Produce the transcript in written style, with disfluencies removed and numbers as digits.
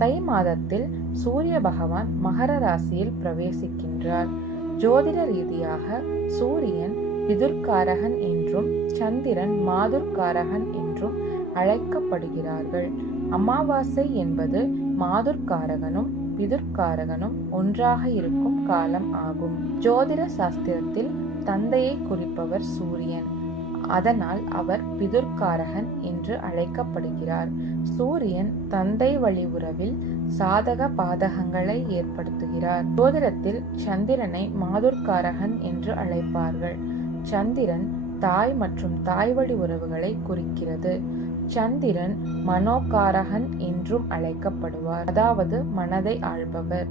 தை மாதத்தில் சூரிய பகவான் மகர ராசியில் பிரவேசிக்கின்றார். ஜோதிட ரீதியாக சூரியன் பிதுர்காரகன் என்றும் சந்திரன் மாதுர்காரகன் என்றும் அழைக்கப்படுகிறார்கள். அமாவாசை என்பது மாதுர்காரகனும் பிதுர்காரகனும் ஒன்றாக இருக்கும் காலம் ஆகும். ஜோதிட சாஸ்திரத்தில் தந்தையை குறிப்பவர் சூரியன். அதனால் அவர் பிதுர்காரகன் என்று அழைக்கப்படுகிறார். சூரியன் தந்தை வழி உறவில் சாதக பாதகங்களை ஏற்படுத்துகிறார். ஜோதிடத்தில் சந்திரனை மாதுர்காரகன் என்று அழைப்பார்கள். சந்திரன் தாய் மற்றும் தாய் வழி உறவுகளை குறிக்கிறது. சந்திரன் மனோகாரகன் என்றும் அழைக்கப்படுவார், அதாவது மனதை ஆள்பவர்.